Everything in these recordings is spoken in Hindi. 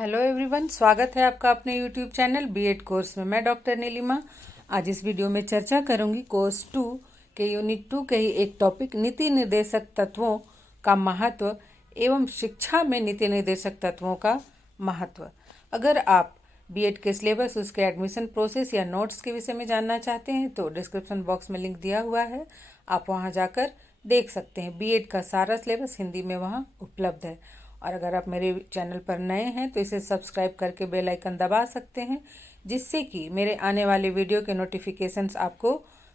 हेलो एवरीवन, स्वागत है आपका अपने यूट्यूब चैनल बीएड कोर्स में। मैं डॉक्टर नीलिमा। आज इस वीडियो में चर्चा करूंगी कोर्स 2 के यूनिट 2 के ही एक टॉपिक नीति निर्देशक तत्वों का महत्व एवं शिक्षा में नीति निर्देशक तत्वों का महत्व। अगर आप बीएड के सिलेबस, उसके एडमिशन प्रोसेस या नोट्स के विषय में जानना चाहते हैं तो डिस्क्रिप्शन बॉक्स में लिंक दिया हुआ है, आप वहां जाकर देख सकते हैं। बीएड का सारा सिलेबस हिंदी में वहां उपलब्ध है। और अगर आप मेरे चैनल पर नए हैं तो इसे सब्सक्राइब करके बेल आइकन दबा सकते हैं, जिससे कि मेरे आने वाले वीडियो के नोटिफिकेशंस आपको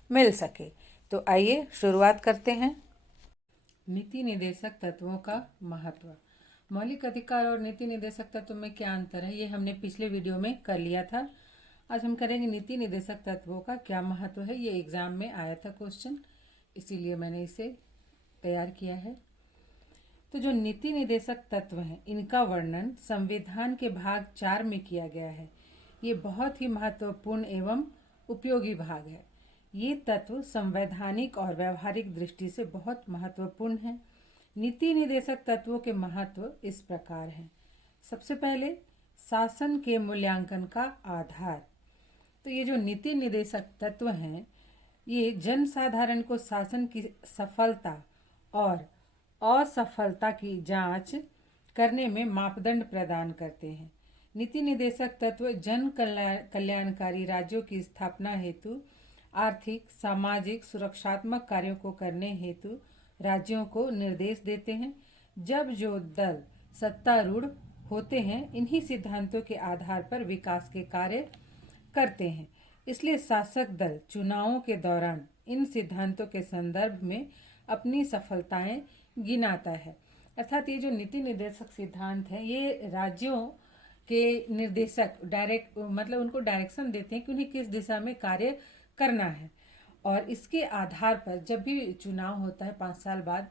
मिल सके। तो आइए शुरुआत करते हैं। नीति निर्देशक तत्वों का महत्व। मौलिक अधिकार और नीति निर्देशक तत्व में क्या अंतर है, ये हमने पिछले वीडियो में कर लिया था। आज हम करेंगे नीति निर्देशक तत्वों का क्या महत्व है। ये एग्जाम में आया था क्वेश्चन, इसीलिए मैंने इसे तैयार किया है। तो जो नीति निर्देशक तत्व हैं, इनका वर्णन संविधान के भाग 4 में किया गया है। ये बहुत ही महत्वपूर्ण एवं उपयोगी भाग है। ये तत्व संवैधानिक और व्यवहारिक दृष्टि से बहुत महत्वपूर्ण है। नीति निर्देशक तत्वों के महत्व इस प्रकार हैं। सबसे पहले, शासन के मूल्यांकन का आधार। तो ये जो नीति निर्देशक तत्व हैं, ये जनसाधारण को शासन की सफलता और असफलता की जांच करने में मापदंड प्रदान करते हैं। नीति निर्देशक तत्व जन कल्याणकारी राज्यों की स्थापना हेतु आर्थिक, सामाजिक, सुरक्षात्मक कार्यों को करने हेतु राज्यों को निर्देश देते हैं। जब जो दल सत्तारूढ़ होते हैं, इन्हीं सिद्धांतों के आधार पर विकास के कार्य करते हैं। इसलिए शासक दल चुनावों के दौरान इन सिद्धांतों के संदर्भ में अपनी सफलताएं गिनाता है। अर्थात ये जो नीति निर्देशक सिद्धांत है, ये राज्यों के निर्देशक मतलब उनको डायरेक्शन देते हैं कि उन्हें किस दिशा में कार्य करना है। और इसके आधार पर जब भी चुनाव होता है 5 साल बाद,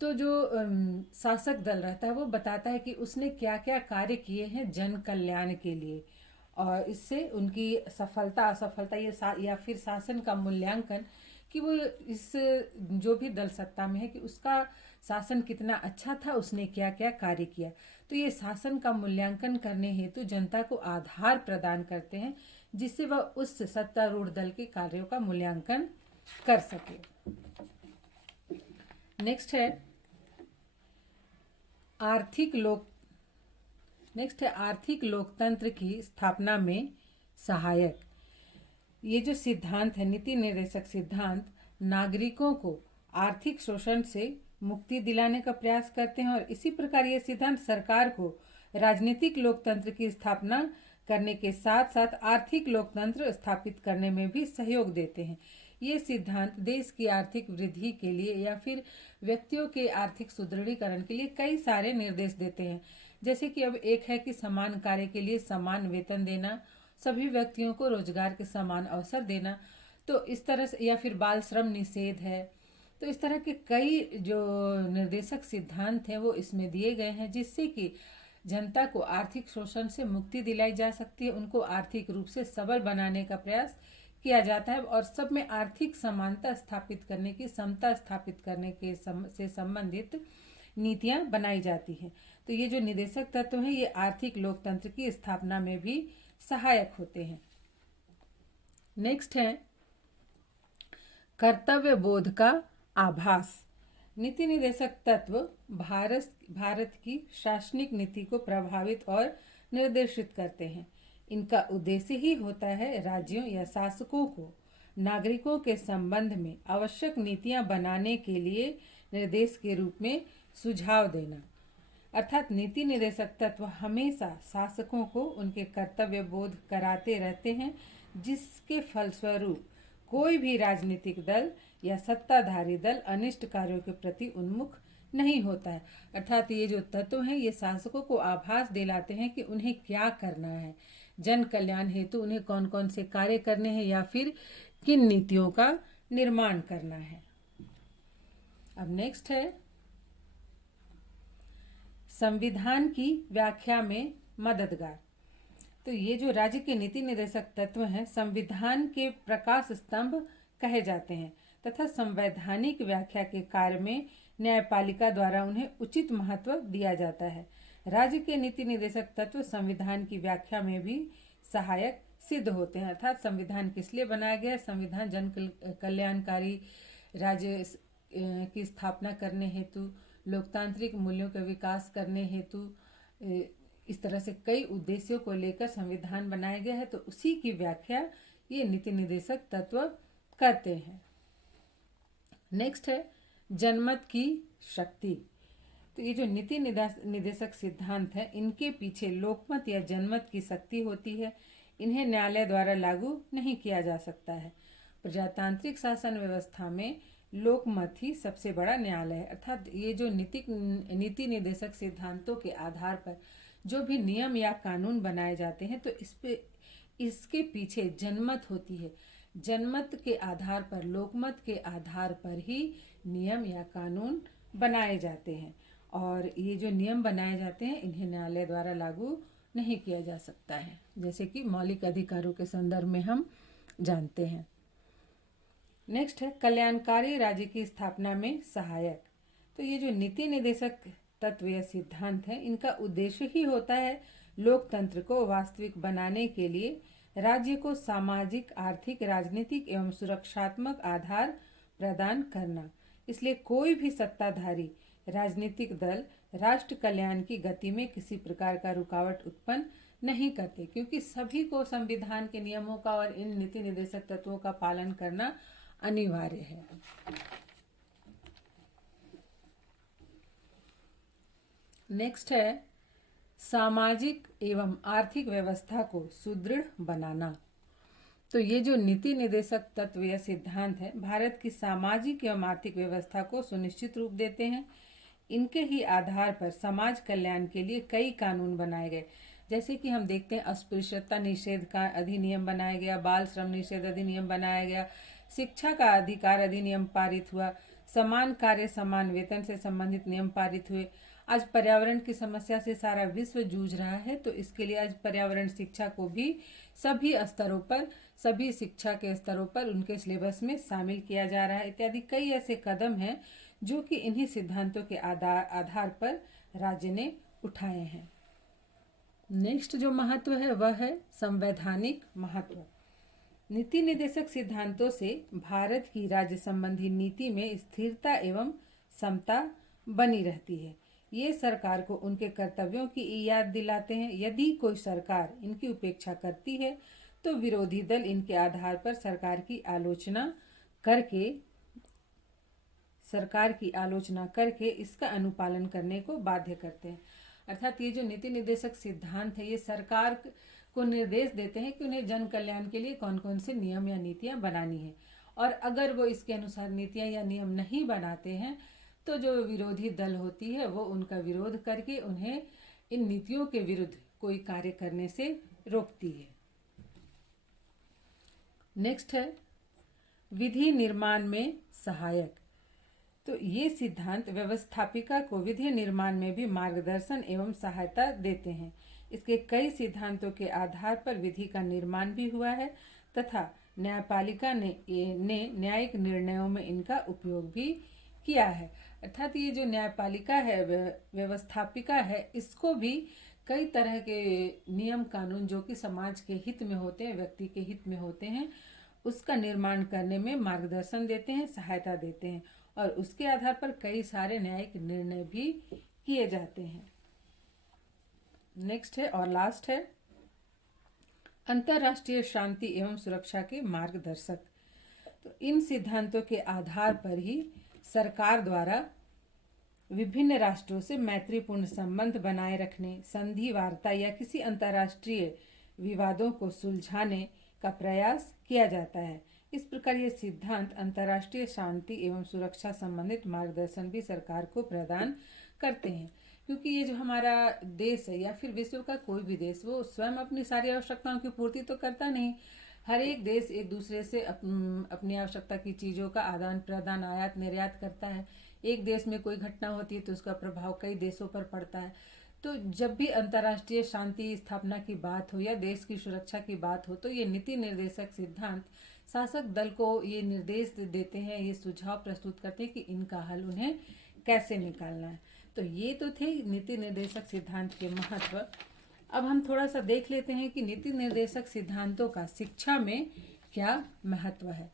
तो जो शासक दल रहता है वो बताता है कि उसने क्या क्या कार्य किए हैं जन कल्याण के लिए, और इससे उनकी सफलता असफलता या फिर शासन का मूल्यांकन कि वो इस जो भी दल सत्ता में है कि उसका शासन कितना अच्छा था, उसने क्या क्या कार्य किया। तो ये शासन का मूल्यांकन करने हेतु जनता को आधार प्रदान करते हैं, जिससे वह उस सत्तारूढ़ दल के कार्यों का मूल्यांकन कर सके। नेक्स्ट है आर्थिक लोकतंत्र की स्थापना में सहायक। ये जो सिद्धांत है, नीति निर्देशक सिद्धांत, नागरिकों को आर्थिक शोषण से मुक्ति दिलाने का प्रयास करते हैं। और इसी प्रकार ये सिद्धांत सरकार को राजनीतिक लोकतंत्र की स्थापना करने के साथ साथ आर्थिक लोकतंत्र स्थापित करने में भी सहयोग देते हैं। ये सिद्धांत देश की आर्थिक वृद्धि के लिए या फिर व्यक्तियों के आर्थिक सुदृढ़ीकरण के लिए कई सारे निर्देश देते हैं। जैसे कि अब एक है कि समान कार्य के लिए समान वेतन देना, सभी व्यक्तियों को रोजगार के समान अवसर देना। तो इस तरह से, या फिर बाल श्रम निषेध है। तो इस तरह के कई जो निर्देशक सिद्धांत हैं वो इसमें दिए गए हैं, जिससे कि जनता को आर्थिक शोषण से मुक्ति दिलाई जा सकती है, उनको आर्थिक रूप से सबल बनाने का प्रयास किया जाता है और सब में आर्थिक समानता स्थापित करने की, समता स्थापित करने के से संबंधित नीतियां बनाई जाती हैं। तो ये जो निर्देशक तत्व हैं, ये आर्थिक लोकतंत्र की स्थापना में भी सहायक होते हैं। नेक्स्ट है कर्तव्य बोध का आभास। नीति निर्देशक तत्व भारत की शासनिक नीति को प्रभावित और निर्देशित करते हैं। इनका उद्देश्य ही होता है राज्यों या शासकों को नागरिकों के संबंध में आवश्यक नीतियां बनाने के लिए निर्देश के रूप में सुझाव देना। अर्थात नीति निर्देशक तत्व हमेशा शासकों को उनके कर्तव्य बोध कराते रहते हैं, जिसके फलस्वरूप कोई भी राजनीतिक दल या सत्ताधारी दल अनिष्ट कार्यों के प्रति उन्मुख नहीं होता है। अर्थात ये जो तत्व हैं, ये शासकों को आभास दिलाते हैं कि उन्हें क्या करना है, जन कल्याण हेतु उन्हें कौन कौन से कार्य करने हैं या फिर किन नीतियों का निर्माण करना है। अब नेक्स्ट है संविधान की व्याख्या में मददगार। तो ये जो राज्य के नीति निर्देशक तत्व हैं, संविधान के प्रकाश स्तंभ कहे जाते हैं तथा संवैधानिक व्याख्या के कार्य में न्यायपालिका द्वारा उन्हें उचित महत्व दिया जाता है। राज्य के नीति निर्देशक तत्व संविधान की व्याख्या में भी सहायक सिद्ध होते हैं। अर्थात संविधान किस लिए बनाया गया है? संविधान जन कल्याणकारी राज्य की स्थापना करने हेतु, लोकतांत्रिक मूल्यों का विकास करने हेतु, इस तरह से कई उद्देश्यों को लेकर संविधान बनाया गया है। तो उसी की व्याख्या ये नीति निर्देशक तत्व करते हैं। नेक्स्ट है जनमत की शक्ति। तो ये जो नीति निर्देशक सिद्धांत है, इनके पीछे लोकमत या जनमत की शक्ति होती है। इन्हें न्यायालय द्वारा लागू नहीं किया जा सकता है। प्रजातांत्रिक शासन व्यवस्था में लोकमत ही सबसे बड़ा न्यायालय है। अर्थात ये जो नीति निर्देशक सिद्धांतों के आधार पर जो भी नियम या कानून बनाए जाते हैं, तो इसके पीछे जनमत होती है। जनमत के आधार पर, लोकमत के आधार पर ही नियम या कानून बनाए जाते हैं। और ये जो नियम बनाए जाते हैं, इन्हें न्यायालय द्वारा लागू नहीं किया जा सकता है, जैसे कि मौलिक अधिकारों के संदर्भ में हम जानते हैं। नेक्स्ट है कल्याणकारी राज्य की स्थापना में सहायक। तो ये जो नीति निर्देशक तत्व या सिद्धांत है, इनका उद्देश्य ही होता है लोकतंत्र को वास्तविक बनाने के लिए राज्य को सामाजिक, आर्थिक, राजनीतिक एवं सुरक्षात्मक आधार प्रदान करना। इसलिए कोई भी सत्ताधारी राजनीतिक दल राष्ट्र कल्याण की गति में किसी प्रकार का रुकावट उत्पन्न नहीं करते, क्योंकि सभी को संविधान के नियमों का और इन नीति निर्देशक तत्वों का पालन करना अनिवार्य है। नेक्स्ट है सामाजिक एवं आर्थिक व्यवस्था को सुदृढ़ बनाना। तो ये जो नीति निर्देशक तत्व या सिद्धांत है, भारत की सामाजिक एवं आर्थिक व्यवस्था को सुनिश्चित रूप देते हैं। इनके ही आधार पर समाज कल्याण के लिए कई कानून बनाए गए, जैसे कि हम देखते हैं अस्पृश्यता निषेध का अधिनियम बनाया गया, बाल श्रम निषेध अधिनियम बनाया गया, शिक्षा का अधिकार अधिनियम पारित हुआ, समान कार्य समान वेतन से संबंधित नियम पारित हुए। आज पर्यावरण की समस्या से सारा विश्व जूझ रहा है, तो इसके लिए आज पर्यावरण शिक्षा को भी सभी स्तरों पर, सभी शिक्षा के स्तरों पर उनके सिलेबस में शामिल किया जा रहा है। इत्यादि कई ऐसे कदम हैं जो कि इन्हीं सिद्धांतों के आधार पर राज्य ने उठाए हैं। नेक्स्ट जो महत्व है वह है संवैधानिक महत्व। नीति निर्देशक सिद्धांतों से भारत की राज्य संबंधी नीति में स्थिरता एवं समता बनी रहती है। ये सरकार को उनके कर्तव्यों की याद दिलाते हैं। यदि कोई सरकार इनकी उपेक्षा करती है तो विरोधी दल इनके आधार पर सरकार की आलोचना करके इसका अनुपालन करने को बाध्य करते हैं। अर्थात ये जो नीति निर्देशक सिद्धांत है, ये सरकार को निर्देश देते हैं कि उन्हें जन कल्याण के लिए कौन कौन से नियम या नीतियां बनानी है, और अगर वो इसके अनुसार नीतियां या नियम नहीं बनाते हैं तो जो विरोधी दल होती है वो उनका विरोध करके उन्हें इन नीतियों के विरुद्ध कोई कार्य करने से रोकती है। नेक्स्ट है विधि निर्माण में सहायक। तो ये सिद्धांत व्यवस्थापिका को विधि निर्माण में भी मार्गदर्शन एवं सहायता देते हैं। इसके कई सिद्धांतों के आधार पर विधि का निर्माण भी हुआ है तथा न्यायपालिका ने न्यायिक निर्णयों में इनका उपयोग भी किया है। अर्थात ये जो न्यायपालिका है, व्यवस्थापिका है, इसको भी कई तरह के नियम कानून जो कि समाज के हित में होते हैं, व्यक्ति के हित में होते हैं, उसका निर्माण करने में मार्गदर्शन देते हैं, सहायता देते हैं, और उसके आधार पर कई सारे न्यायिक निर्णय भी किए जाते हैं। नेक्स्ट है और लास्ट है अंतर्राष्ट्रीय शांति एवं सुरक्षा के मार्गदर्शक। तो इन सिद्धांतों के आधार पर ही सरकार द्वारा विभिन्न राष्ट्रों से मैत्रीपूर्ण संबंध बनाए रखने, संधि वार्ता या किसी अंतर्राष्ट्रीय विवादों को सुलझाने का प्रयास किया जाता है। इस प्रकार ये सिद्धांत अंतर्राष्ट्रीय शांति एवं सुरक्षा संबंधित मार्गदर्शन भी सरकार को प्रदान करते हैं, क्योंकि ये जो हमारा देश है या फिर विश्व का कोई भी देश, वो स्वयं अपनी सारी आवश्यकताओं की पूर्ति तो करता नहीं। हर एक देश एक दूसरे से अपनी आवश्यकता की चीज़ों का आदान प्रदान, आयात निर्यात करता है। एक देश में कोई घटना होती है तो उसका प्रभाव कई देशों पर पड़ता है। तो जब भी अंतर्राष्ट्रीय शांति स्थापना की बात हो या देश की सुरक्षा की बात हो, तो ये नीति निर्देशक सिद्धांत शासक दल को ये निर्देश देते हैं, ये सुझाव प्रस्तुत करते हैं कि इनका हल उन्हें कैसे निकालना है। तो ये तो थे नीति निर्देशक सिद्धांत के महत्व। अब हम थोड़ा सा देख लेते हैं कि नीति निर्देशक सिद्धांतों का शिक्षा में क्या महत्व है,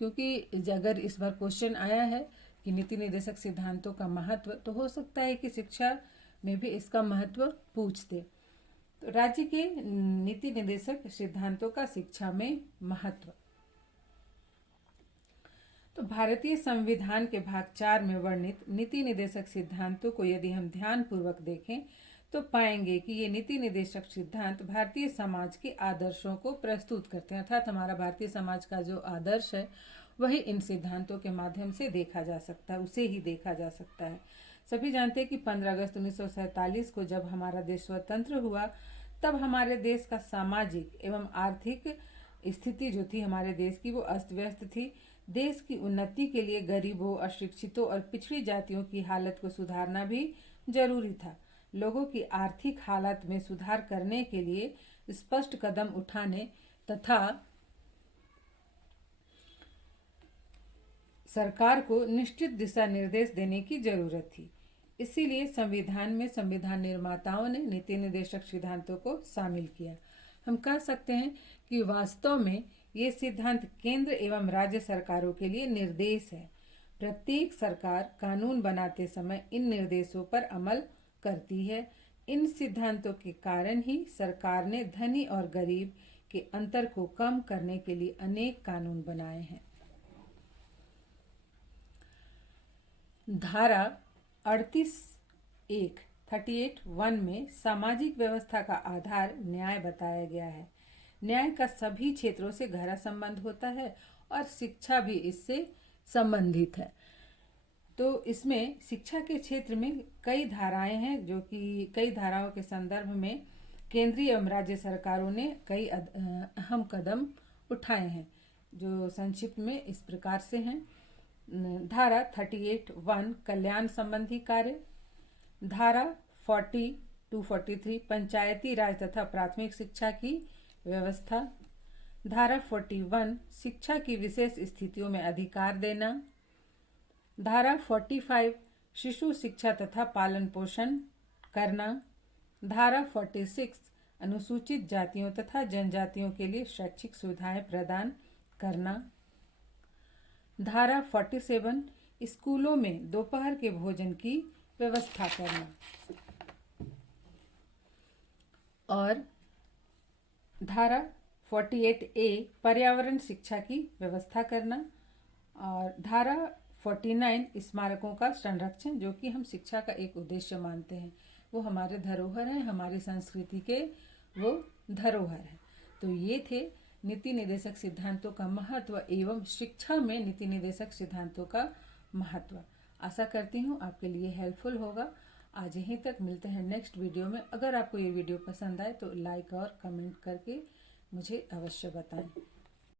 क्योंकि अगर इस बार क्वेश्चन आया है कि नीति निर्देशक सिद्धांतों का महत्व, तो हो सकता है कि शिक्षा में भी इसका महत्व पूछ दे। तो राज्य के नीति निर्देशक सिद्धांतों का शिक्षा में महत्व। तो भारतीय संविधान के भाग 4 में वर्णित नीति निर्देशक सिद्धांतों को यदि हम ध्यान पूर्वक देखें तो पाएंगे कि ये नीति निर्देशक सिद्धांत भारतीय समाज के आदर्शों को प्रस्तुत करते हैं, अर्थात हमारा भारतीय समाज का जो आदर्श है वही इन सिद्धांतों के माध्यम से देखा जा सकता है, उसे ही देखा जा सकता है। सभी जानते हैं कि 15 अगस्त 1947 को जब हमारा देश स्वतंत्र हुआ, तब हमारे देश का सामाजिक एवं आर्थिक स्थिति जो थी हमारे देश की, वो अस्त व्यस्त थी। देश की उन्नति के लिए गरीबों, अशिक्षितों और पिछड़ी जातियों की हालत को सुधारना भी जरूरी था। लोगों की आर्थिक हालत में सुधार करने के लिए स्पष्ट कदम उठाने तथा सरकार को निश्चित दिशा निर्देश देने की जरूरत थी। इसीलिए संविधान में संविधान निर्माताओं ने नीति निर्देशक सिद्धांतों को शामिल किया। हम कह सकते हैं कि वास्तव में ये सिद्धांत केंद्र एवं राज्य सरकारों के लिए निर्देश है। प्रत्येक सरकार कानून बनाते समय इन निर्देशों पर अमल करती है। इन सिद्धांतों के कारण ही सरकार ने धनी और गरीब के अंतर को कम करने के लिए अनेक कानून बनाए हैं। धारा 38(1) में सामाजिक व्यवस्था का आधार न्याय बताया गया है। न्याय का सभी क्षेत्रों से गहरा संबंध होता है और शिक्षा भी इससे संबंधित है। तो इसमें शिक्षा के क्षेत्र में कई धाराएं हैं, जो कि कई धाराओं के संदर्भ में केंद्रीय एवं राज्य सरकारों ने कई अहम कदम उठाए हैं, जो संक्षिप्त में इस प्रकार से हैं। धारा 38(1) कल्याण संबंधी कार्य, धारा 40-43 पंचायती राज तथा प्राथमिक शिक्षा की व्यवस्था, धारा 41 शिक्षा की विशेष स्थितियों में अधिकार देना, धारा 45 शिशु शिक्षा तथा पालन पोषण करना, धारा 46 अनुसूचित जातियों तथा जनजातियों के लिए शैक्षिक सुविधाएं प्रदान करना, धारा 47 स्कूलों में दोपहर के भोजन की व्यवस्था करना, और धारा 48A पर्यावरण शिक्षा की व्यवस्था करना, और धारा 49 स्मारकों का संरक्षण, जो कि हम शिक्षा का एक उद्देश्य मानते हैं। वो हमारे धरोहर हैं, हमारी संस्कृति के वो धरोहर हैं। तो ये थे नीति निर्देशक सिद्धांतों का महत्व एवं शिक्षा में नीति निर्देशक सिद्धांतों का महत्व। आशा करती हूँ आपके लिए हेल्पफुल होगा। आज यहीं तक, मिलते हैं नेक्स्ट वीडियो में। अगर आपको ये वीडियो पसंद आए तो लाइक और कमेंट करके मुझे अवश्य बताएं।